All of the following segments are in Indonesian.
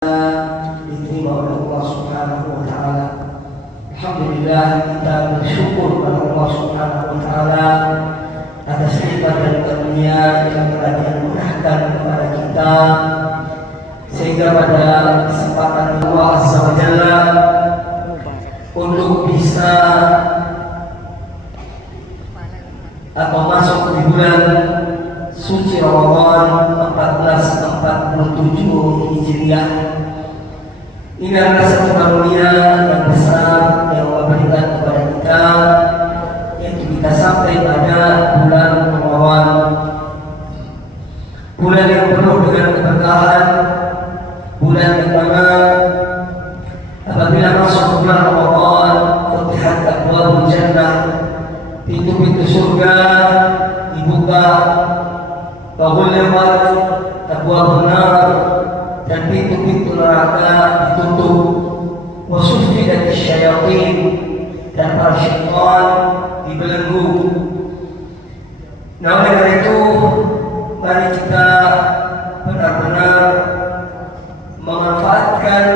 diterima oleh Allah Subhanahu wa taala. Alhamdulillah, kita bersyukur kepada Allah Subhanahu wa taala atas nikmat dan karunia yang telah dianugerahkan kepada kita, sehingga pada kesempatan Allah Azza wa Jalla untuk bisa atau masuk di bulan suci Ramadan 1447 Hijriah. Ini adalah satu karunia yang besar yang Allah berikan kepada kita, yaitu kita sampai pada bulan Ramadan, bulan yang penuh dengan keberkahan, bulan yang mana apabila masuk bulan Ramadan futihat abwabul jannah, pintu-pintu surga dibuka, waghulqat abwabun nar, dan pintu-pintu neraka ditutup, wasuffidat asyayatin, dan para syaitan dibelenggu. Nah, oleh karena itu mari kita benar-benar memanfaatkan,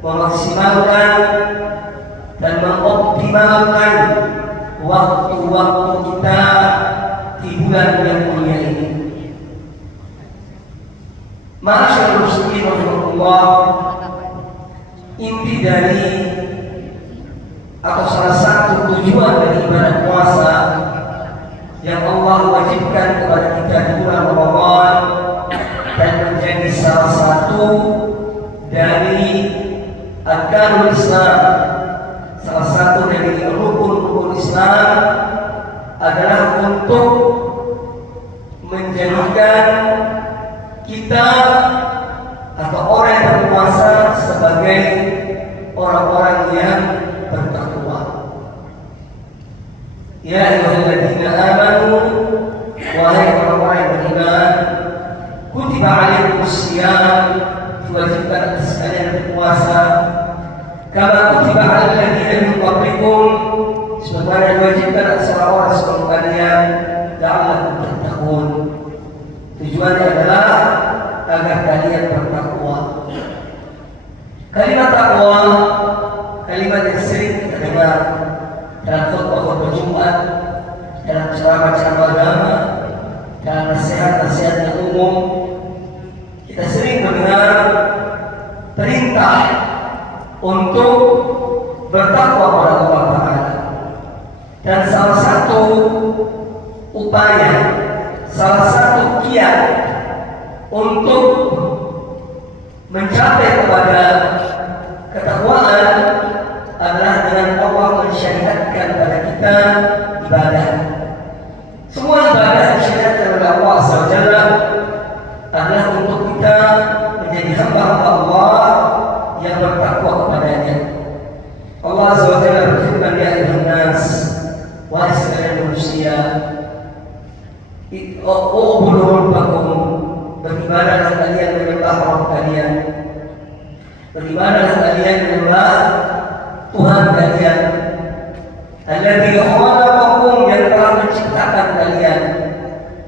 memaksimalkan dan mengoptimalkan waktu-waktu kita di bulan yang mulia ini. Ma'asyiral muslimin rahimahullah, inti dari atau salah satu tujuan dari ibadah puasa yang Allah wajibkan kepada kita di bulan Ramadan dan menjadi salah satu dari arkanul Islam, salah satu dari rukun-rukun Islam adalah untuk menjadikan kita atau orang yang berpuasa sebagai orang-orang yang bertakwa. Ya ayyuhalladzina amanu, wahai orang-orang yang beriman, kutiba alaikumusiyam, diwajibkan atas kalian berpuasa, kama kutiba alal ladzina min qablikum, sebagaimana diwajibkan atas orang-orang sebelum kalian, la'allakum tattaqun. Tujuannya adalah agar kalian bertakwa. Kalimat takwa, kalimat yang sering kita dengar dalam khutbah Jumat, dalam ceramah-ceramah agama, dalam nasihat-nasihat yang umum. Kita sering mendengar perintah untuk bertakwa kepada Allah Ta'ala. Dan salah satu upaya, salah satu kiat untuk mencapai kepada ketakwaan adalah dengan Allah mensyariatkan pada kita ibadah. Semua ibadah yang disyariatkan oleh Allah Azza wa Jalla adalah untuk kita menjadi hamba-hamba Allah yang bertakwa kepadanya. Allah Azza wa Jalla berfirman, ya ayyuhan nas, wahai sekalian manusia, u'budu rabbakum, beribadahlah kalian menyembah Rabb kalian, beribadahlah kalian menyembah Tuhan kalian, alladzi khalaqakum, yang telah menciptakan kalian,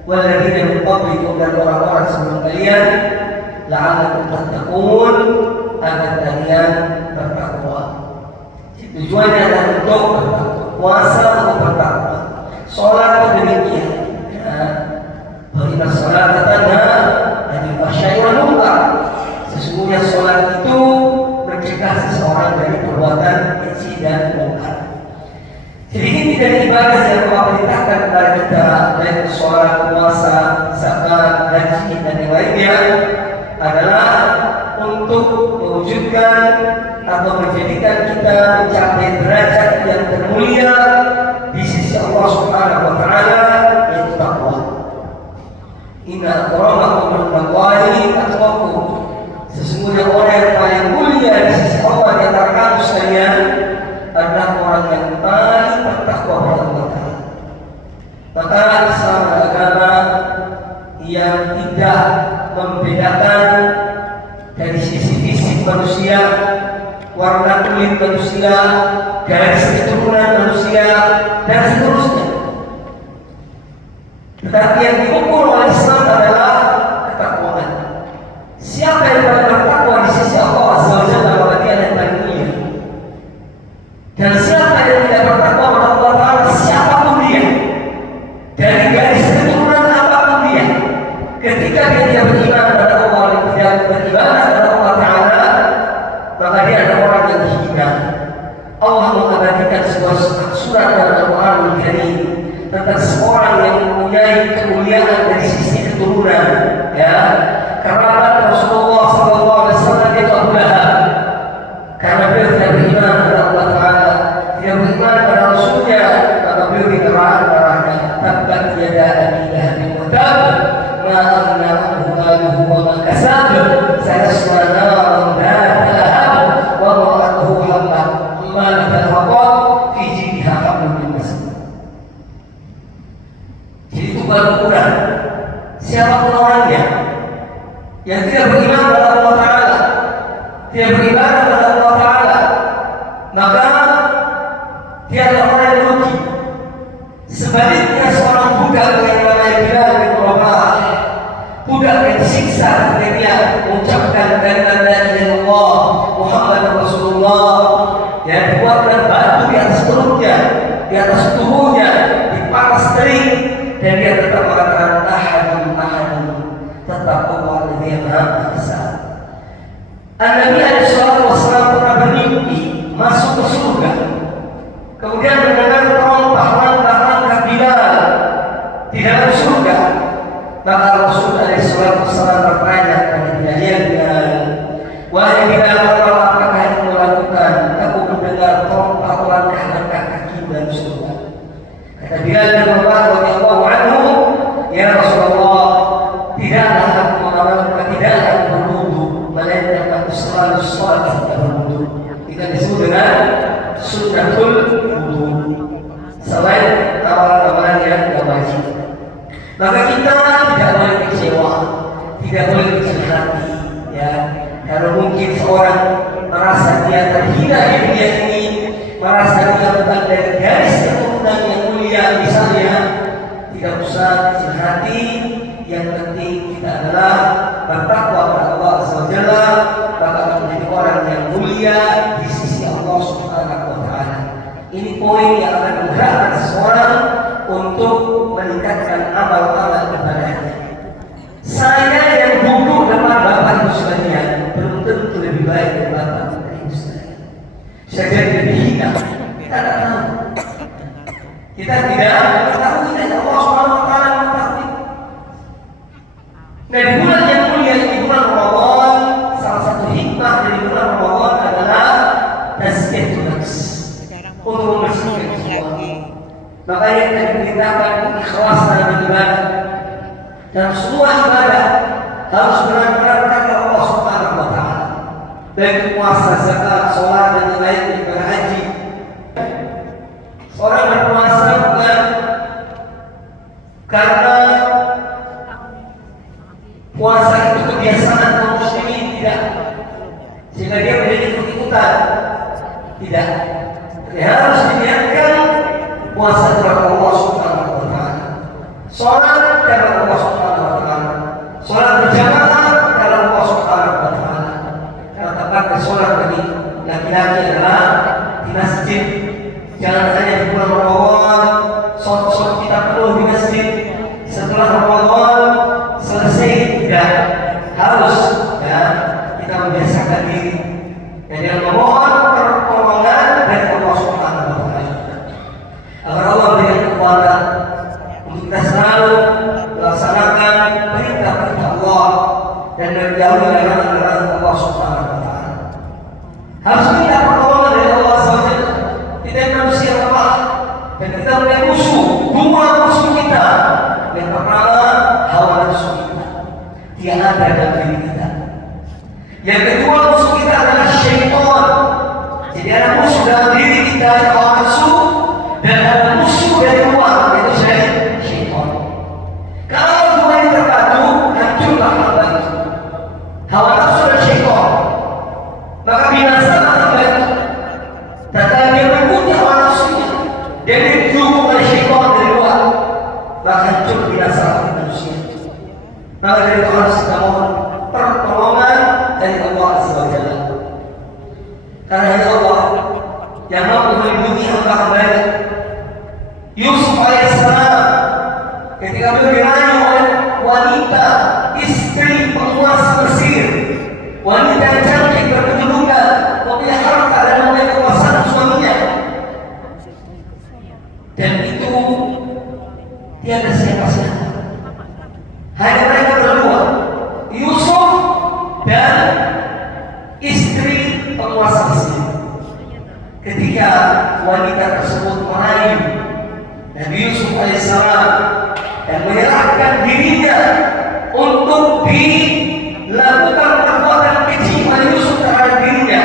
walladzina min qablikum, dan orang-orang sebelum kalian, la'allakum tattaqun, agar kalian bertakwa. Tujuannya adalah untuk bertakwa. Puasa untuk bertakwa, sholat pun demikian. Inna sholata tanha 'anil fahsya'i wal munkar. Sesungguhnya sholat itu mencegah seseorang dari perbuatan keji dan munkar. Jadi ini dari ibadah yang Allah perintahkan kepada kita, baik sholat, puasa, zakat, haji dan yang lainnya, adalah untuk mewujudkan atau menjadikan kita mencapai derajat yang termulia di sisi Allah Subhanahu wa taala, yaitu takwa. Inna akramakum indallahi atqakum. Sesungguhnya orang yang paling mulia di sisi Allah di antara kamu sekalian adalah orang yang paling bertakwa kepada Allah Ta'ala. Maka Islam adalah agama yang tidak membedakan dari sisi fisik manusia, warna kulit manusia, garis keturunan manusia, dan seterusnya. Tetapi yang diukur oleh Islam adalah ketakwaan. Siapa yang paling bertakwa beribadah kepada Allah Ta'ala, maka dia adalah orang yang hina. Allah mengabadikan sebuah surat dalam Al-Quranul Karim tentang seorang yang mempunyai kemuliaan dari sisi keturunan, ya, kerabat Rasulullah SAW itu Abu Lahab, karena beliau tidak beriman kepada Allah Ta'ala, tidak beriman kepada Rasulnya, maka beliau diterang neraka. Tabbat yada Abi Lahabin wa tab, ma aghna anhu maluhu wa ma kasab, sayasla naran dhata lahab, wa imra'atuhu hammalatan hatab, fi jidha hablum min masad. Jadi itu baru kurang. Siapapun orangnya yang tidak beriman kepada Allah Ta'ala, tidak beriman kepada Allah Ta'ala, maka dia adalah orang yang rugi. Sebaliknya seorang budak yang namanya Bilal bin Rabah, budak yang disiksa ketika dia mengucapkan kalimat la ilaha illallah Muhammad Rasulullah, yang dibuatkan batu di atas perutnya, di atas tubuhnya, dipanas terik, dan dia tetap mengatakan ahadun ahadun, tetap Allah yang Maha Esa. An-Nabi SAW pernah bermimpi masuk ke surga, kemudian mendengar langkah Bilal di dalam surga. Maka Rasul SAW bertanya kepada Bilal, wahai Bilal, apakah yang melakukan? Aku mendengar langkah kaki dalam surga. Kata Bilal bin Rabah radhiyallahu anhu, ya Rasulullah, tidaklah aku mengamalkan, tidaklah aku berwudu, melainkan aku selalu sholat tidak berwudu. Kita disebut dengan sunnatul wudu, selain amalan-amalan yang tidak wajib. Maka kita tidak boleh kecewa, tidak boleh kecil hati, ya. Kalau mungkin seorang merasa dia terhina di dunia ini, merasa dia bukan dari garis keturunan yang mulia misalnya, tidak usah kecil hati. Yang penting kita adalah bertakwa kepada Allah Azza wa Jalla, maka akan menjadi orang yang mulia di sisi Allah Subhanahu wa Ta'ala. Ini poin yang akan menggerakkan seseorang untuk meningkatkan amal-amal ibadahnya. Saya yang duduk depan Bapak Ibu sekalian belum tentu lebih baik dari Bapak Ibu sekalian. Saya jadi lebih hina. Kita tidak tahu. Kita tidak mengetahui dan Allah Subhanahu wa Ta'ala mengetahui. Nah, di bulan yang mulia ini, bulan Ramadan, salah satu hikmah dari bulan Ramadan adalah tazkiyatun nafs, untuk membersihkan jiwa. Makanya kita diperintahkan ikhlas dalam ibadah, dan semua ibadah harus benar-benar karena Allah Subhanahu wa Ta'ala, baik puasa, zakat, sholat, dan lain-lain, ibadah haji. Orang berpuasa bukan karena puasa itu kebiasaan kaum muslimin, tidak, sehingga dia menjadi ikut-ikutan, tidak. Jadi harus diniatkan puasa karena Allah Subhanahu wa Ta'ala, sholat karena Allah Subhanahu wa Ta'ala, sholat berjamaah karena Allah Subhanahu wa Ta'ala. Karena tepatnya sholat bagi laki-laki adalah di masjid, jangan hanya di bulan Ramadan. Sholat kita penuh di masjid, setelah Ramadan selesai tidak, harus, ya, kita membiasakan diri dan memohon pertolongan dari Allah Subhanahu wa Ta'ala agar Allah berikan kekuatan untuk kita selalu melaksanakan perintah-perintah Allah dan menjauhi larangan-larangan Allah Subhanahu wa Ta'ala. Harus minta pertolongan dari Allah SWT. Kita manusia lemah dan kita punya musuh, dua musuh kita. Yang pertama, hawa nafsu kita, dia ada dalam diri kita. Yang kedua, musuh kita adalah syaitan. Jadi ada musuh dalam diri kita, hawa nafsu, dan ada musuh dari luar, yaitu syaitan. Kalau dua ini terpadu, hancurlah hamba itu, hawa nafsu dan syaitan. Maka binasalah hamba itu. Tatkala dia mengikuti hawa nafsunya, dia didukung oleh syaitan dari luar, maka hancur binasalah manusia. Maka dari itu harus kita mohon pertolongan dari Allah Azza wa Jalla. Karena hanya Allah yang mampu melindungi hamba-hambanya. Yusuf alaihissalam ketika beliau dirayu oleh wanita istri penguasa Mesir, istri penguasa Mesir. Ketika wanita tersebut merayu Nabi Yusuf alaihissalam dan menyerahkan dirinya untuk dilakukan perbuatan keji oleh Yusuf terhadap dirinya,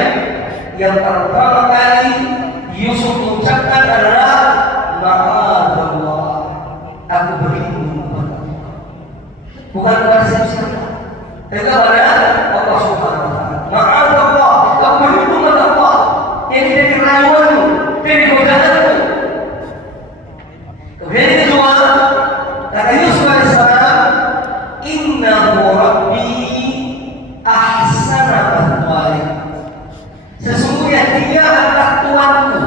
yang pertama kali Yusuf mengucapkan adalah ma'adzallah, aku berlindung kepada Allah, bukan kepada siapa-siapa, tapi kepada Allah Subhanahu wa taala. Ma'adzallah, aku berlindung kepada Allah, yang dari rayuanmu, dari godaanmu. Kemudian yang kedua, kata Yusuf alaihissalam, innahu rabbi ahsana mathwaya, sesungguhnya dia adalah Tuanku.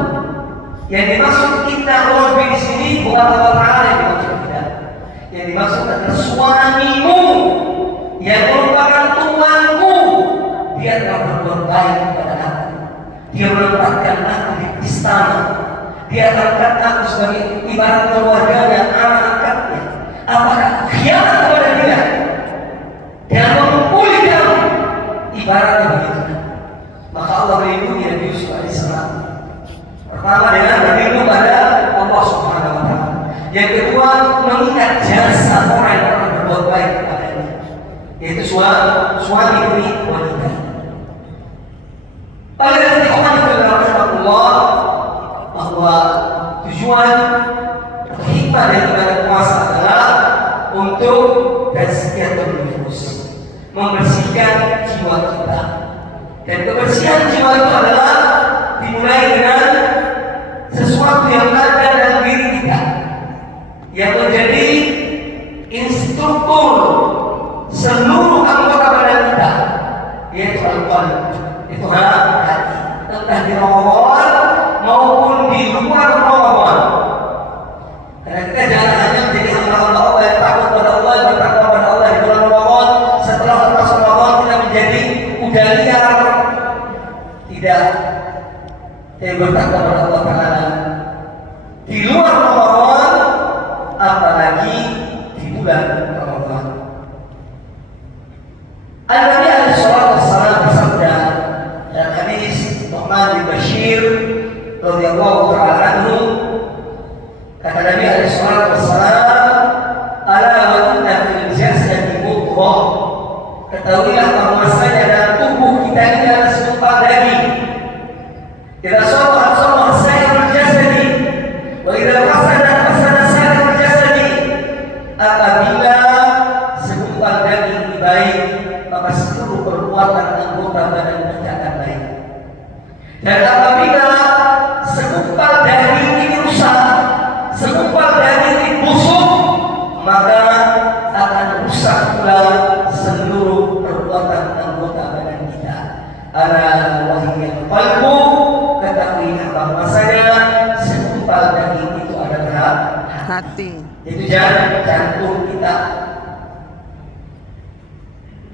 Yang dimaksud innahu rabbi di sini bukan Allah Ta'ala yang dimaksud, tidak. Yang dimaksud adalah suamimu yang merupakan Tuanku. Dia telah berbuat baik kepada aku. Dia menempatkan aku di istana. Dia angkat aku sebagai ibarat keluarganya, anak angkatnya. Apakah khianat kepada dia? Dia mengumpuli kamu, ibaratnya begitu. Maka Allah melindungi Nabi Yusuf alaihissalam. Pertama dengan berlindung pada Allah Subhanahu wa taala. Yang kedua, mengingat jasa orang yang pernah berbuat baik kepadanya, yaitu suami dari wanita. Pada titik Allah bahwa tujuan atau hikmah daripada puasa adalah untuk tazkiyatun nufus, membersihkan jiwa kita. Dan kebersihan jiwa itu adalah dimulai dengan sesuatu yang ada dalam diri kita, yang menjadi instruktur seluruh anggota badan kita, yaitu al-qalb, itu hati. Entah di Ramadan maupun di luar Ramadan. Karena kita jangan hanya menjadi hamba-hamba Allah yang takut pada Allah, yang bertakwa pada Allah di bulan Ramadan. Setelah lepas Ramadan kita menjadi udah liar. Tidak. Yang bertakwa pada Allah Ta'ala di luar Ramadan, apalagi di bulan Ramadan. Al-Nabi alaihi salatu wassalam bersabda dalam hadis Nu'man bin Bashir radhiyallahu ta'ala anhu, kata Nabi alaihi salatu wassalam, ala wa inna fil jasadi mudghah, ketahuilah bahwasanya dalam tubuh kita ini ada segumpal daging. Idza salahat sa'irul jasadi wa idza fasadat sa'irul jasadi. Apabila segumpal daging ini baik, maka seluruh perbuatan anggota badan kita akan baik. Dan apabila segumpal daging ini rusak, segumpal daging ini busuk, maka akan rusak pula seluruh perbuatan anggota badan kita. Ala wahiyal qalbu, ketahuilah bahwasanya segumpal daging itu adalah hati. Itu jantung kita.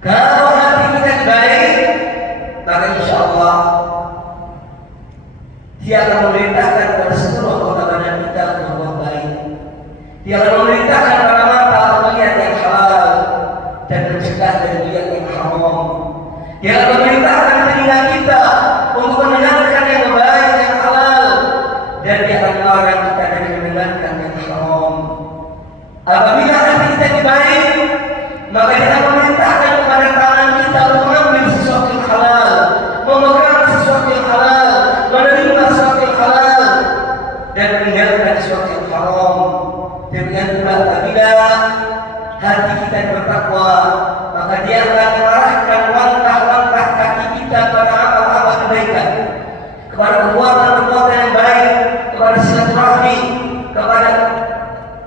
Kalau hati kita baik, maka insya Allah dia akan memerintahkan kepada seluruh anggota badan kita untuk berbuat baik. Dia akan memerintahkan kepada mata untuk melihat yang halal dan mencegah dari melihat yang haram. Dia akan memerintahkan telinga kita untuk mendengarkan yang baik, yang halal, dan dia akan melarang kita dari mendengarkan yang haram. Apabila hati kita baik, maka dia akan memerintahkan kepada tangan kita untuk mengambil sesuatu yang halal, memegang sesuatu yang halal, menerima sesuatu yang halal, dan meninggalkan sesuatu yang haram. Demikian pula apabila hati kita bertakwa, maka dia akan mengarahkan langkah-langkah kaki kita kepada amal-amal kebaikan, kepada perbuatan-perbuatan yang baik, kepada silaturahmi, kepada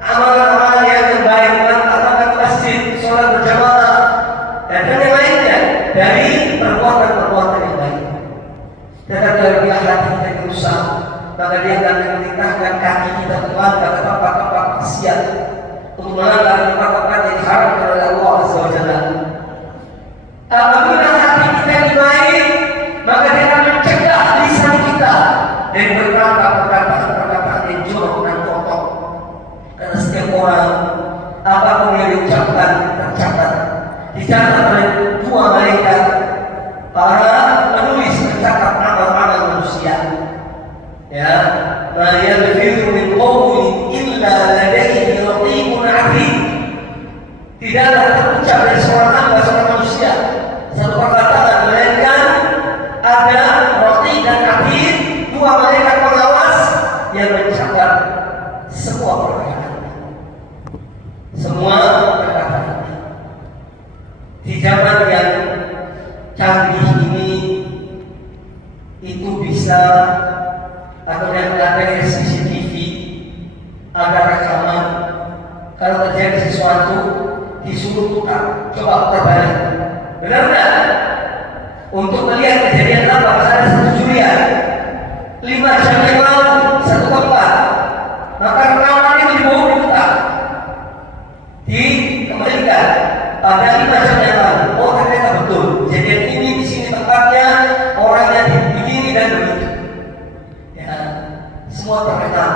amalan-amalan yang baik, langkah-langkah ke masjid, sholat berjamaah, dan yang lainnya dari perbuatan-perbuatan yang baik. Tetapi apabila hati kita dirusak, maka dia akan memerintahkan kaki kita melangkah ke tempat-tempat maksiat, untuk melangkah ke tempat-tempat yang diharamkan oleh Allah Azza wa Jalla. Apabila hati kita baik, maka dia akan mencegah lisan kita dari berkata perkataan yang jorok dan kotor. Karena setiap orang, apapun yang diucapkan tercatat, dicatat oleh dua malaikat, para Ya, ma yalfizu min qawlin illa ladaihi raqibun 'atid. Tidaklah terucap dari seorang hamba, seorang manusia satu perkataan melainkan ada raqib dan 'atid, dua malaikat pengawas yang mencatat semua perkataan. Semua perkataan. Di zaman yang canggih ini itu bisa atau yang ada CCTV, ada rekaman. Kalau terjadi sesuatu disuruh putar, coba putar balik. Benar nggak? Untuk melihat kejadian apa? Ada satu curian 5 jam yang lalu satu tempat, maka rekaman itu diputar, dikembalikan pada 5 jam yang lalu. Oh ternyata betul kejadian ini di sini tempatnya, orangnya begini dan begitu. Semua terkenal.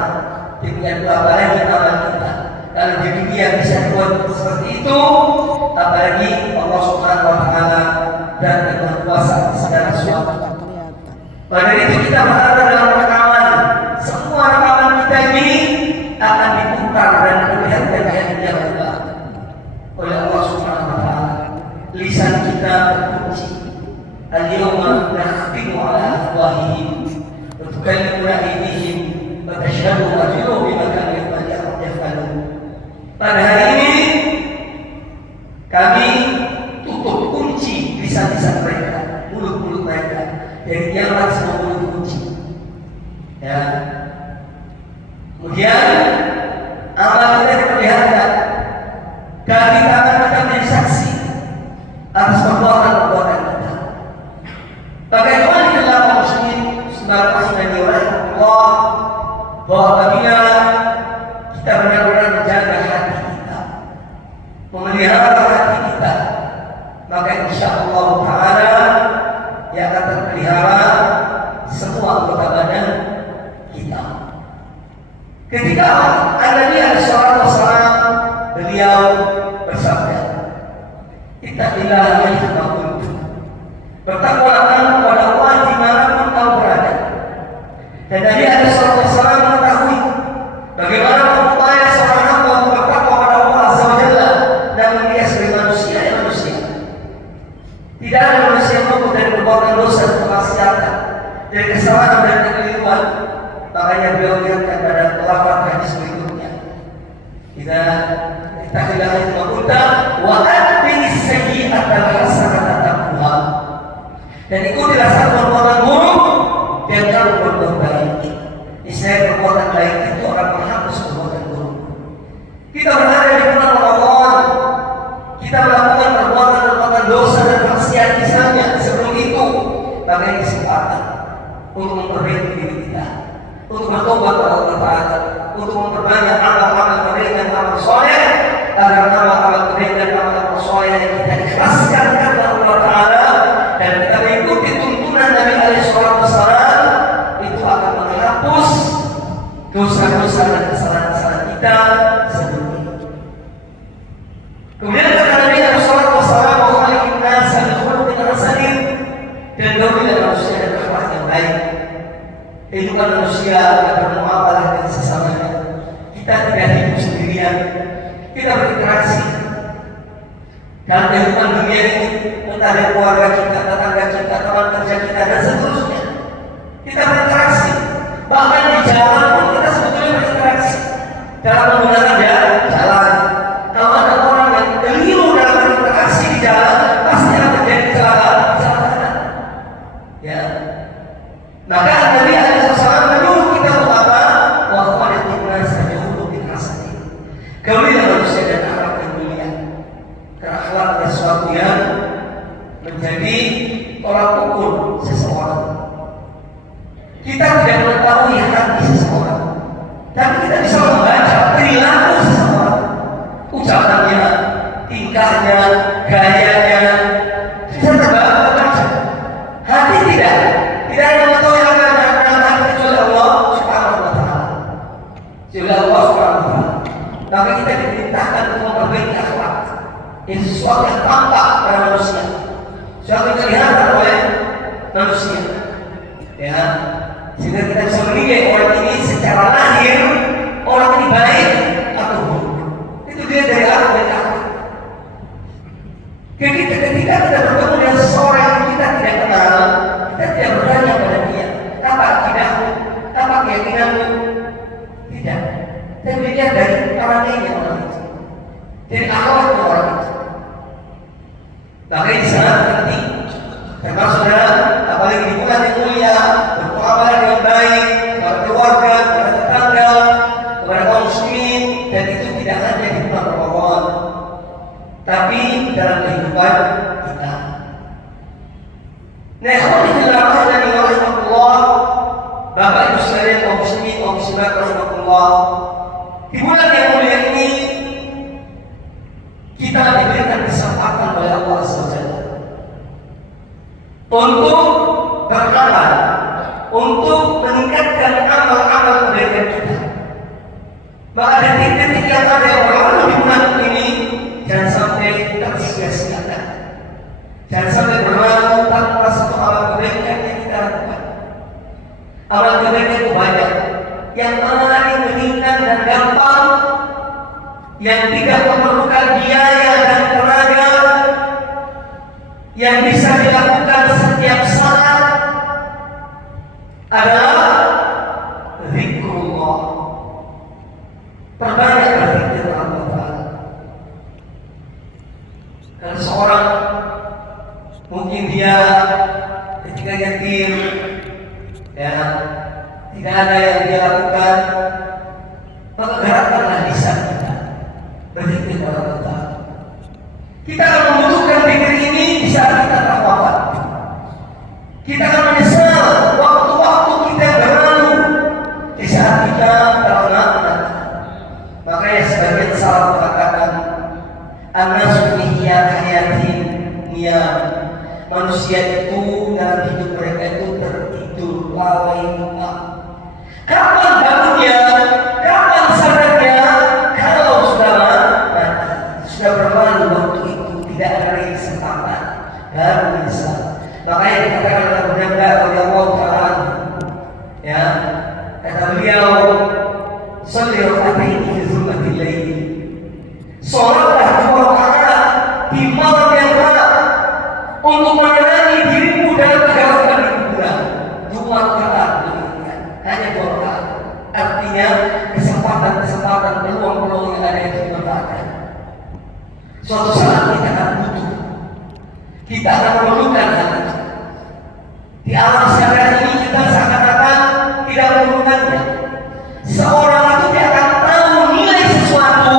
Demikian pula apalagi amal kita. Kalau di dunia bisa dibuat seperti itu, apalagi Allah Subhanahu wa Ta'ala dan Yang Kuasa segala sesuatu. Pada itu kita berada dalam rekaman. Semua rekaman kita ini akan diputar dan diperlihatkan yang Allah oleh Allah Subhanahu wa Ta'ala. Lisan kita terkunci. Al-yawma nakhtimu ala afwahihim wa tukallimuna aydihim wa tashhadu arjuluhum bima kanu yaf'alun. Pada hari ini kami tutup kunci lisan-lisan mereka, mulut-mulut mereka. Dari kiamat semua mulut kunci. Ya. Kemudian amal kita diperlihatkan. Kaki tangan kita menjadi saksi atas perbuatan-perbuatan kita. Bagaimana kita muslim sebenarnya oleh Allah bahwa apabila kita benar-benar menjaga hati kita, memelihara hati kita, maka insya Allah Ta'ala yang akan terpelihara semua anggota badan kita. Ketika Nabi SAW beliau bersabda, "Ittaqillah haitsu kuntum." Bertakwalah kepada Allah dimanapun kau berada. Dan Nabi SAW mengetahui bagaimana upaya seorang hamba untuk bertakwa kepada Allah Azza wa Jalla, namun dia sebagai manusia yang manusia. Tidak ada manusia yang mampu dari perbuatan dosa dan kemaksiatan, dari kesalahan dan kekeliruan. Makanya beliau ingatkan pada lafaz hadis berikutnya, kita ittaqillah haitsu kuntum wa atbi'is sayyi'atal hasanata tamhuha. Dan ikutilah satu perbuatan buruk dan kamu berbuat baik. Niscaya perbuatan baik itu akan menghapus perbuatan buruk. Kita berada di bulan Ramadan, kita melakukan perbuatan-perbuatan dosa dan maksiat misalnya. Sebelum itu, bagi kesempatan untuk memperbaiki diri kita, untuk bertobat kepada Allah Ta'ala, untuk memperbanyak amal-amal kebaikan, amal soleh, agar amal-amal kebaikan, amal soleh yang kita ikhlaskan kepada Allah Ta'ala dan kita mengikuti tuntunan Nabi SAW, itu akan menghapus dosa-dosa dan kesalahan-kesalahan kita sebelumnya. Kemudian kata Nabi SAW, "Khaliqin nas bi khuluqin hasanin." Dan gauli manusia dengan akhlak yang baik. Kehidupan manusia yang bermuamalah dengan sesamanya. Kita tidak hidup sendirian. Kita berinteraksi. Dalam kehidupan dunia ini, entah dari keluarga kita, tetangga kita, teman kerja kita, dan seterusnya. Kita berinteraksi. Bahkan di jalan pun kita sebetulnya berinteraksi. Dalam menggunakan jalan. Kalau ada orang yang keliru dalam berinteraksi di jalan, pasti akan terjadi kecelakaan. Ya. Maka Nabi SAW menyuruh kita untuk apa? Wa khaliqin nas bi khuluqin hasanin. Kaulilah manusia dan akhlak yang mulia. Karena akhlak adalah sesuatu yang menjadi tolak ukur seseorang. Kita tidak mengetahui hati seseorang, tapi kita bisa membaca perilaku seseorang, ucapannya, tingkahnya, gayanya, bisa terbaca. Hati tidak ada yang mengetahui apa yang ada dalam hati kecuali Allah Subhanahu wa Ta'ala. Kecuali Allah Subhanahu wa Ta'ala. Maka kita diperintahkan untuk memperbaiki akhlak. Ini sesuatu yang tampak pada manusia, sesuatu yang kelihatan oleh manusia. Ya, sehingga kita bisa menilai orang ini secara lahir, orang ini baik atau buruk. Itu dia dari akhlak dan akhlak. Ketika kita bertemu dengan seseorang yang kita tidak kenal, kita tidak bertanya pada dia, apa akidahmu, apa keyakinanmu, tidak. Tapi dilihat dari orangnya orang itu, dari akhlaknya orang itu. Makanya di sana penting, termasuk dalam apalagi di bulan yang mulia, bermuamalah dengan baik kepada keluarga, kepada tetangga, kepada kaum muslimin, dan itu tidak hanya di bulan Ramadan, tapi dalam kehidupan kita. Nah, alhamdulillah dan Allah, Bapak Ibu sekalian kaum muslimin, kaum muslimat rahimakumullah, di bulan yang mulia ini kita diberikan kesempatan oleh Allah SWT untuk beramal, untuk meningkatkan amal-amal kebaikan kita. Maka detik-detik yang ada yang berlalu di bulan ini jangan sampai tersia-siakan, jangan sampai berlalu tanpa satu amal kebaikan yang kita lakukan. Amal kebaikan itu banyak, yang paling ringan dan gampang, yang tidak memerlukan biaya dan tenaga, yang bisa dilakukan setiap saat adalah zikrullah. Perbanyak berzikir Allah Ta'ala. Kalau seorang mungkin dia ketika nyetir, ya tidak ada yang dia lakukan, maka gerakkanlah lisan kita berzikir kepada Allah Ta'ala. Kita akan membutuhkan zikir ini di saat kita terwafat. Kita akan menyesal waktu-waktu kita berlalu di saat kita terkena mati. Makanya sebagian salaf mengatakan, an-nasu fi hayatin niyam. Manusia itu dalam hidup mereka itu tertidur lalai muka. Kapan bangunnya? Kapan sadarnya? Kalau sudah mati, sudah berlalu waktu itu, tidak ada lagi kesempatan baru menyesal. Makanya dikatakan oleh Abu Darda radhiyallahu ta'ala, ya, kata beliau, "Shalli raka'ataini fi zulmatil lail." Salatlah 2 rakaat di malam yang gelap untuk menerangi dirimu dalam kegelapan di kuburan. 2 rakaat, hanya 2 rakaat. Artinya kesempatan-kesempatan, peluang-peluang yang ada itu dimanfaatkan. Suatu saat kita akan butuh, kita akan memerlukan hal itu. Di alam sadar ini kita seakan-akan tidak memerlukannya. Seorang itu dia akan tahu nilai sesuatu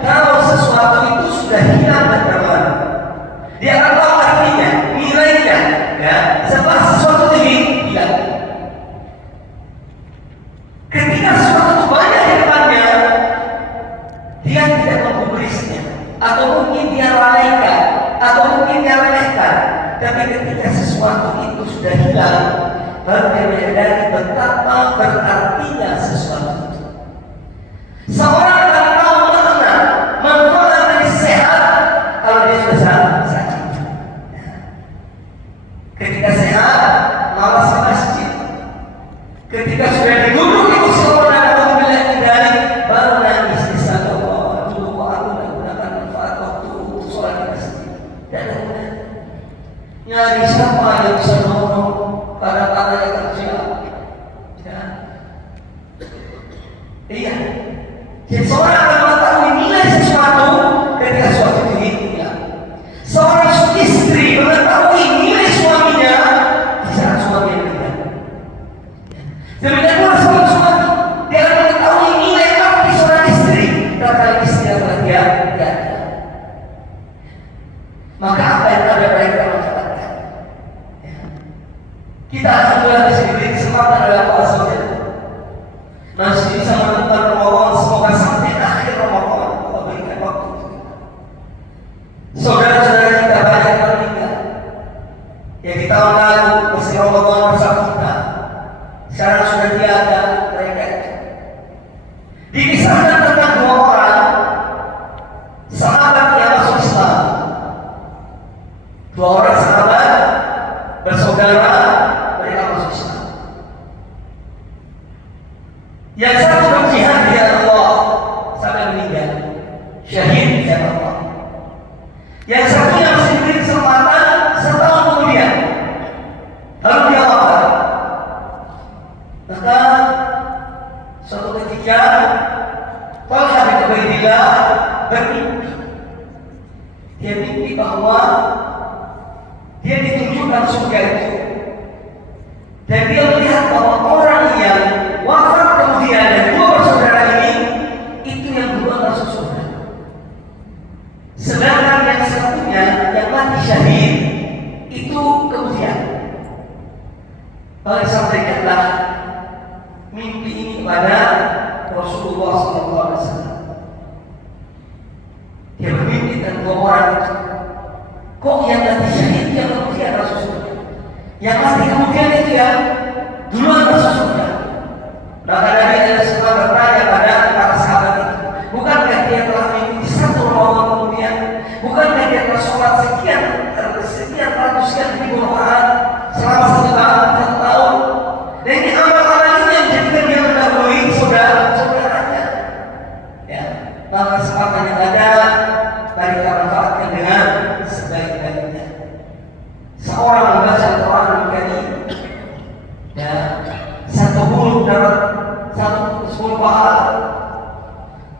kalau sesuatu itu sudah hilang dan berlalu. Dia akan tahu artinya, nilainya, ya, setelah sesuatu ini hilang. Ketika sesuatu itu banyak di depannya, dia tidak menggubrisnya, atau mungkin dia lalaikan, atau mungkin dia remehkan. Tapi ketika sesuatu itu sudah hilang, baru dia menyadari betapa berartinya sesuatu itu. Seorang akan tahu makna manfaat dari sehat kalau dia sudah sakit. Ketika sehat, malas ke masjid. Ketika sudah diduduk di kursi roda atau bilang dari, baru nangis di sana. Oh, dulu aku menggunakan manfaat waktu sholat di masjid. Dan nyari siapa yang bisa nolong pada yang kerja. Ya. Iya. Jadi seorang akan mengetahui nilai sesuatu ketika sesuatu itu hilang. Seorang istri mengetahui nilai suaminya di saat suami meninggal. Demikian pula seorang suami, dia akan mengetahui nilai arti seorang istri tatkala istri adalah dia. Maka apa yang ada mereka manfaatkan. Kita alhamdulillah bisa diberi kesempatan oleh Allah SWT. Masih bisa menemukan Ramadan, semoga sampai akhir Ramadan Allah berikan waktu itu. Saudara-saudara kita banyak yang meninggal, yang di tahun lalu masih Ramadan bersama kita, sekarang sudah tiada mereka itu. Dikisahkan tentang 2 orang sahabat yang masuk Islam. 2 orang sahabat bersaudara, mereka masuk Islam. Yang satu berjihad di jalan Allah sampai meninggal, syahid di jalan Allah. Yang satunya masih diberi kesempatan setahun kemudian, lalu dia wafat. Maka suatu ketika Talha bin Ubaidillah bermimpi. Dia mimpi bahwa dia ditunjukkan surga itu, dan dia melihat bahwa orang yang wafat kemudian dan dua bersaudara ini itu yang duluan masuk surga, sedangkan yang satunya yang mati syahid itu kemudian. Maka sampaikanlah mimpi ini kepada Rasulullah SAW. Dia bermimpi dan dua orang itu, kok yang mati syahid yang kemudian masuk surga, yang mati kemudian itu yang duluan masuk surga. Maka Nabi SAW bertanya pada para sahabat itu, bukankah dia telah mengikuti satu Ramadan kemudian, bukankah dia telah sholat sekian ratus ribu rakaat selama satu tahun, dan ini amal-amal ini yang menjadikan dia mendahului saudaranya. Ya, maka kesempatan yang ada mari kita manfaatkan dengan sebaik-baiknya. Seorang membaca Al-Quran Karim, ya, satu huruf dapat 10 pahala.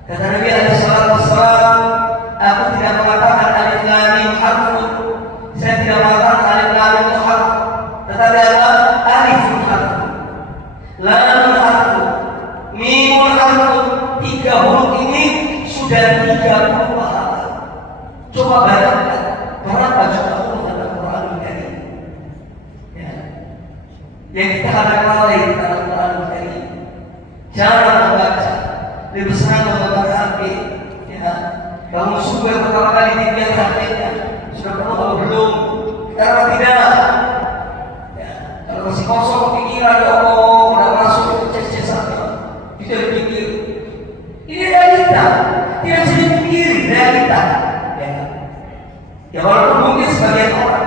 Kata Nabi SAW, aku tidak mengatakan alif lam mim harfun. Saya tidak mengatakan alif lam mim itu harf, tetapi adalah alif harfun, lam harfun, mim harfun. 3 huruf ini sudah 30 pahala. Coba bayangkan berapa jumlah huruf dalam Al-Quran Karim, ya, yang kita akan lalai dalam Al-Quran Karim. Cara membaca, lebih senang membaca HP, ya. Bangun subuh yang pertama kali dilihat HP-nya, sudah penuh atau belum? Karena tidak, ya. Kalau masih kosong pikiran, ya Allah, udah masuk ke ces-ces saja, tidak dipikir. Ini realita, tidak bisa dipikir realita, ya. Ya walaupun mungkin sebagian orang,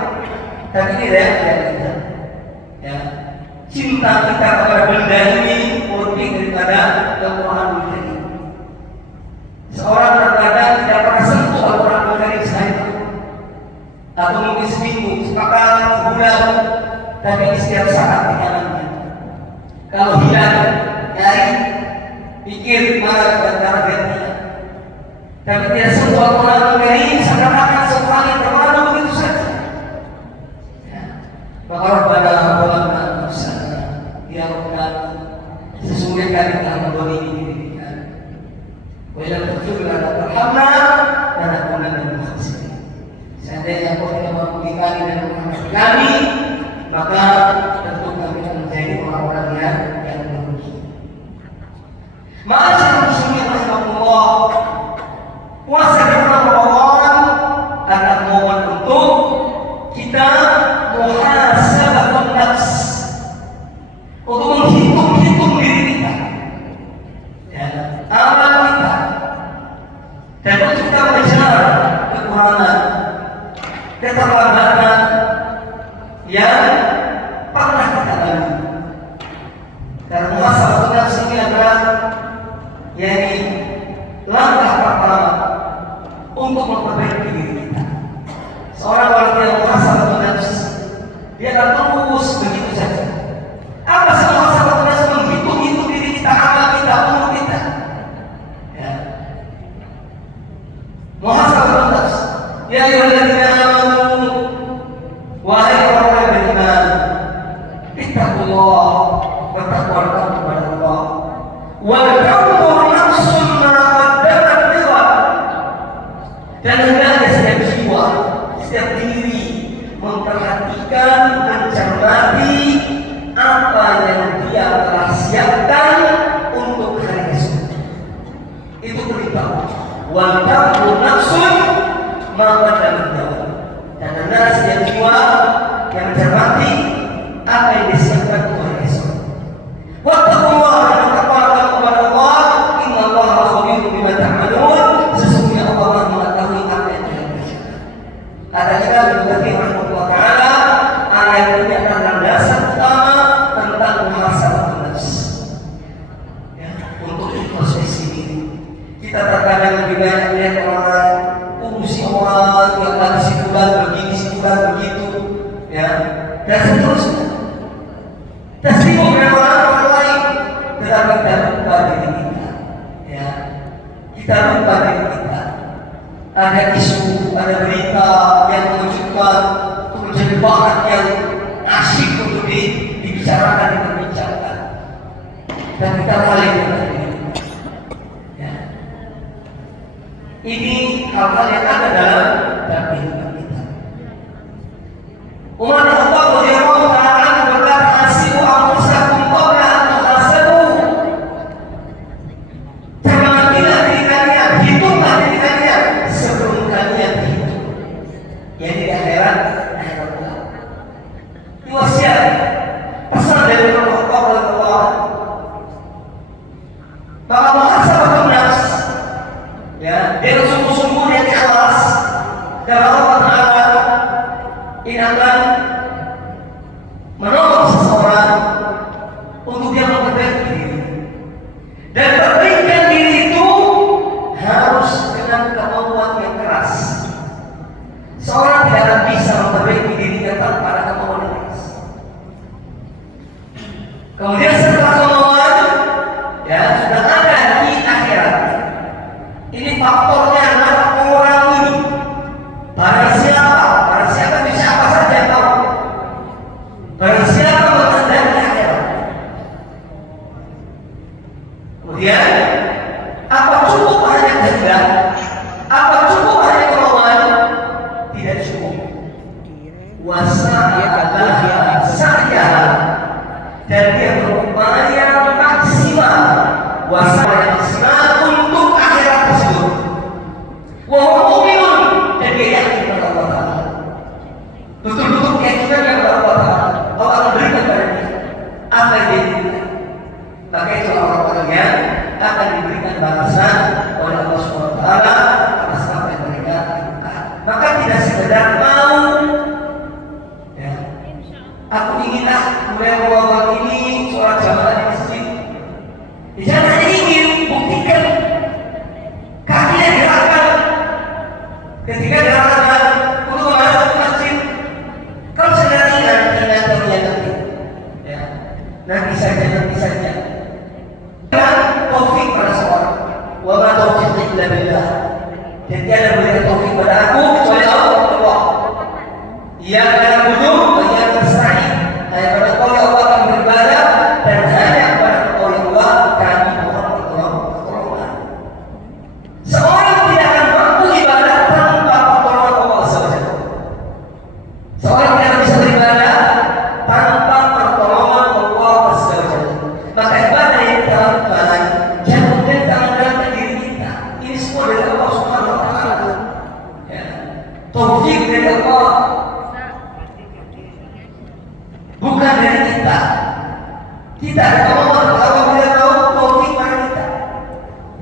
tapi ini realita, ya. Cinta kita kepada benda ini lebih daripada Al-Quran Karim. Seorang terkadang tidak pernah sentuh Al-Quran Karim sehari, atau mungkin seminggu, sepekan, sebulan, tapi di setiap saat di dalamnya. Kalau hilang, cari, pikir mana cara gantinya. Tapi tidak sentuh Al-Quran Karim, seakan-akan sesuatu yang berlalu begitu saja. Ya. Maka Rabbana zalamna anfusana, ya Rabbana, sesungguhnya kami telah menzalimi diri kita. Wa illam taghfir lana warhamna lanakunanna minal khasirin. Seandainya Engkau tidak mengampuni kami dan merahmati kami, maka tentu kami akan menjadi orang-orang yang merugi. Ma'asyiral muslimin rahimakumullah, puasa di bulan Ramadan adalah momen untuk kita muhasabatun nafs, untuk menghitung diri kita, ya, amal kita, dan untuk kita mengejar kekurangan, keterlambatan yang pernah kita lalui. Karena muhasabatun nafs ini adalah langkah pertama untuk memperbaiki diri kita. Seorang kalau dia muhasabatun nafs, dia akan terus begitu saja. Apa sih muhasabatun nafs? Menghitung diri kita, amal kita, umur kita, ya. Muhasabatun nafs, ya ayyuhalladzina amanu, wahai orang-orang beriman, ittaqullah, bertakwalah kepada Allah. Wal tanzur nafsun ma qaddamat lighad, dan hendaknya setiap jiwa, setiap diri memperhatikan, mencermati apa yang dia telah siapkan untuk hari esok. Itu beritahu. Wal tanzur nafsun ma qaddamat lighad, dan hendaknya setiap jiwa yang mencermati apa yang disiapkan untuk hari esok. Wattaqullah, dan bertakwalah kepada Allah. Innallaha khabirun bima ta'malun, sesungguhnya Allah mengetahui apa yang kalian kerjakan. Kata Imam Ibnu Katsir rahimahullah taala, ayat ini adalah dasar utama tentang muhasabatun nafs. Ya. Kita terkadang lebih banyak melihat orang si orang yang lagi situlan begini, situlan begitu, ya, dan seterusnya. Kita sibuk dengan orang lain, tetapi kita lupa diri kita, ya. Kita lupa diri kita. Ada isu, ada berita yang mengejutkan, itu menjadi bahan yang asik untuk dibicarakan, diperbincangkan. Dan kita paling ini hal-hal yang ada dalam kehidupan kita. Umar bin Khattab radhiyallahu ta'ala berkata, "Hasibu anfusakum qabla an tuhasabu." Cermatilah diri kalian, hitunglah diri kalian sebelum kalian dihitung. Yang di akhirat kelak. Ini wasiat, pesan dari Umar bin Khattab radhiyallahu anhu. Maka muhasabah nafs, ya, dia sungguh-sungguh yang ikhlas karena Allah Ta'ala ini akan menolong seseorang untuk dia memperbaiki diri, dan perbaikan diri itu harus dengan kemauan yang keras. Seorang tidak akan bisa memperbaiki dirinya tanpa ada kemauan yang keras. Kemudian setelah kemauan, ya, sudah ada di akhirat. Ini faktornya adalah orang ini. Barang siapa bisa apa saja yang tahu. Barang siapa menghendaki akhirat. Kemudian, apa cukup hanya kehendak? Apa cukup hanya kemauan? Tidak cukup. Wasa'alaha sa'yaha, dan dia berupaya maksimal. Wasa'alaha maksimal untuk akhirat tersebut. Wa mu'minun, dan dia yakin kepada Allah Ta'ala. Betul-betul keyakinan kepada Allah Ta'ala. Allah akan berikan kepada dia apa yang dia inginkan. Maka itu orang-orang yang akan diberikan balasan oleh Allah Subhanahu wa Ta'ala atas apa yang mereka lakukan. Maka tidak sekedar mau, ya, aku inginlah mulai mengawal ini sholat jamaah di masjid. Jangan hanya ingin, buktikan. Kakinya digerakkan ketika diarahkan untuk masuk ke masjid. Kalau sudah ingat nanti, ya, nanti saja. Dan taufik pada seorang, wa ma taufiq illa billah. Dan tiada berikan taufik pada aku kecuali Allah. Ia akan bunuh, ia akan nasta'in. Hanya pada Engkau ya Allah kami beribadah, dan hanya kepada Engkau ya Allah kami mohon pertolongan. Seorang tidak akan mampu ibadah tanpa pertolongan Allah SWT. Seorang tidak bisa beribadah tanpa pertolongan Allah SWT. Maka ibadah yang kita lakukan jangan menentang diri kita. Ini semua dari Allah Subhanahu wa Ta'ala. Ya. Taufik dari Allah, bukan dari kita. Kita ada